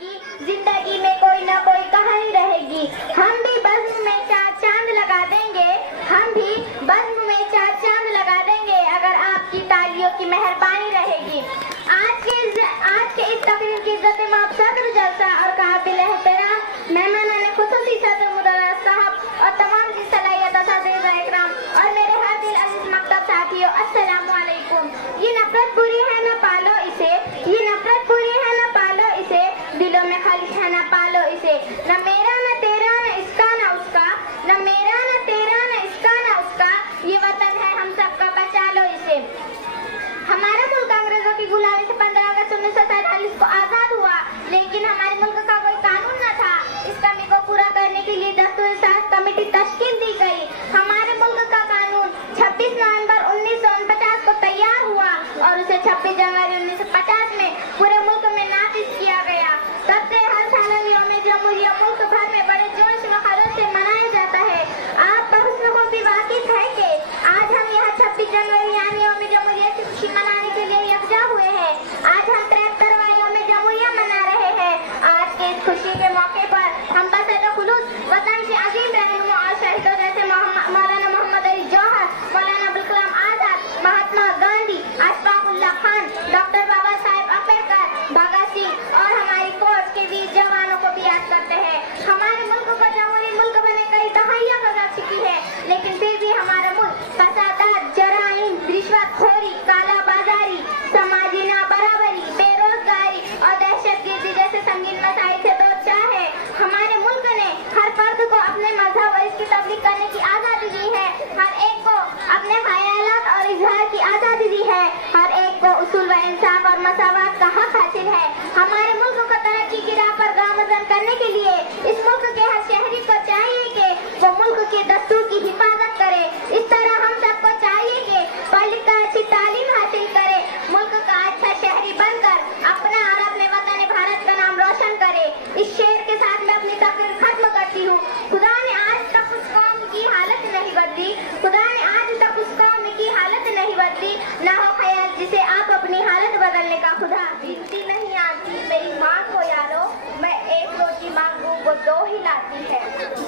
रहेगी, जिंदगी में कोई ना कोई कहानी रहेगी। हम भी बज़्म में चार चांद लगा देंगे, हम भी बज़्म में चार चांद लगा देंगे अगर आपकी तालियों की मेहरबानी रहेगी। आज के इस तकरीर की इज्जत माब सदर जलसा और काबिल एहतराम मेहमानान खुसूसी सदर मुदर्रस साहब और तमाम की सलाहियत असातिज़ा इकराम और मेरे हर दिल अज़ीज़ मकतब साथियों, अस्सलामु अलैकुम। ये नफरत बुरी है न पालो इसे, ये नफरत बुरी है न पालो इसे, दिलों में खलिश है न पालो इसे। न मेरा न तेरा न इसका न उसका, न मेरा न तेरा न इसका न उसका, ये वतन है हम सबका, बचा लो इसे। हमारा मुल्क अंग्रेजों की गुलामी से 15 अगस्त 1947 को आजाद हुआ, लेकिन हमारे मुल्क का कोई कानून न था। इस कमी को पूरा करने के लिए दस्तूर-ए-साज़ कमेटी तश्कील दी गई। हमारे मुल्क का कानून 26 नवंबर 1949 को तैयार हुआ और उसे 26 जनवरी 1950 में पूरे मुल्क में नाफिज किया गया। तब से हर साल यौम जमहूरिया मुल्क भर में बड़े जोश व खरोश से मनाया जाता है। आप बहुस्न को भी वाकिफ है कि आज हम यहाँ 26 जनवरी यानी यौम जमहूरिया की खुशी मनाने के लिए यकजा हुए हैं। आज हम 73वां यौम जमहूरिया मना रहे हैं। आज के इस खुशी के मौके पर हम बसर-ए-खुलूस वतन के अजीम रहनुमा और शहीदों जैसे मौलाना मोहम्मद अली जौहर, मौलाना अबुल कलाम आजाद, महात्मा गांधी, अशफाक उल्लाह खान, डॉक्टर बाबा साहेब अम्बेडकर, भगत सिंह और हमारी फौज के वीर जवानों को भी याद करते हैं। हमारे मुल्क को जमहूरी मुल्क बने कई दहाइयां गुज़र चुकी है, लेकिन फिर भी हमारा मुल्क फसादात, जराइम, रिश्वतखोरी, काला बाजारी, समाजी नाबराबरी, बेरोजगारी और दहशतगर्दी जैसे संगीन मसाइल से दो चार है। हमारे मुल्क ने हर फर्द को अपने मजहब और इसकी तबलीग करने की आज़ादी दी है। हर एक को अपने ख्यालात और इजहार की आज़ादी दी है। हर एक को उसूल व इंसाफ और मसावत का हक हासिल है। हमारे मुल्क को तरक्की की राह पर गामज़न करने के लिए इस मुल्क के हर शहरी को चाहिए कि वो मुल्क के दस्तूर की हिफाजत करे। इस तरह हम सबको चाहिए कि पढ़ लिख कर अच्छी तालीम हासिल करे, मुल्क का अच्छा शहरी बनकर अपना और अपने वतन भारत का नाम रोशन करे। इस शेर के साथ मैं अपनी तकरीर खत्म करती हूँ। खुदा ने आज तक उस कौम की हालत नहीं बदली, खुदा ने आज तक उस कौम की हालत नहीं बदली, ना हो ख्याल जिसे आप अपनी हालत बदलने का। खुदा गिनती नहीं आती मेरी माँ को यारो, मैं एक रोटी मांगू वो दो ही लाती है।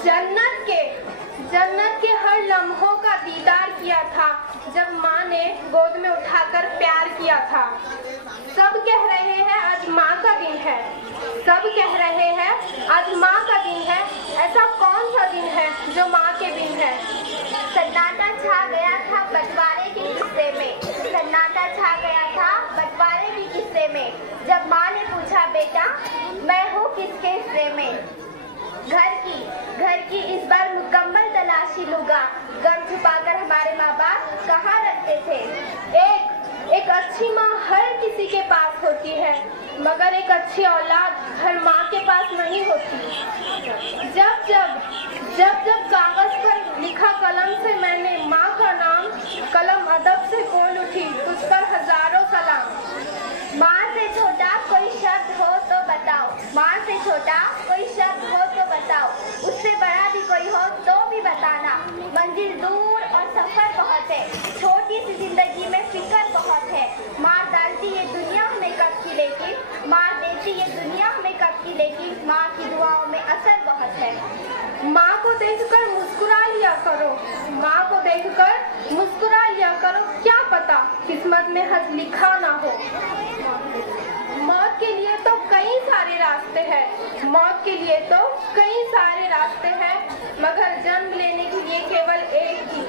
जन्नत के हर लम्हों का दीदार किया था जब माँ ने गोद में उठाकर प्यार किया था। सब कह रहे हैं आज माँ का दिन है, सब कह रहे हैं आज माँ का दिन है। ऐसा कौन सा दिन है जो माँ के बिन है? सन्नाटा छा गया था बंटवारे के किस्से में, सन्नाटा छा गया था बंटवारे के किस्से में, जब माँ ने पूछा बेटा मैं हूँ किसके हिस्से में। घर की इस बार मुकम्मल तलाशी लूंगा, गम छुपाकर हमारे माँ बाप कहाँ रखते थे। एक अच्छी माँ हर किसी के पास होती है, मगर एक अच्छी औलाद हर माँ के पास नहीं होती। जब कागज पर लिखा कलम से मैंने माँ का नाम, कलम अदब से बोल उठी तुझ पर हजारों सलाम। माँ से छोटा कोई शब्द हो तो बताओ, माँ से छोटा कोई शब्द हो तो बताओ, उससे बड़ा भी कोई हो तो भी बताना। मंजिल दूर और सफर बहुत है, छोटी सी जिंदगी में फिक्र बहुत है। माँ डालती ये दुनिया हमें कब की, लेकिन माँ देती ये दुनिया हमें कब की, लेकिन माँ की दुआओं में असर बहुत है। माँ को देखकर मुस्कुरा लिया करो, माँ को देखकर मुस्कुरा लिया करो, क्या पता किस्मत में हज लिखा ना हो। मौत के लिए तो कई सारे रास्ते हैं, मौत के लिए तो कई सारे रास्ते हैं, मगर जन्म लेने के लिए केवल एक ही।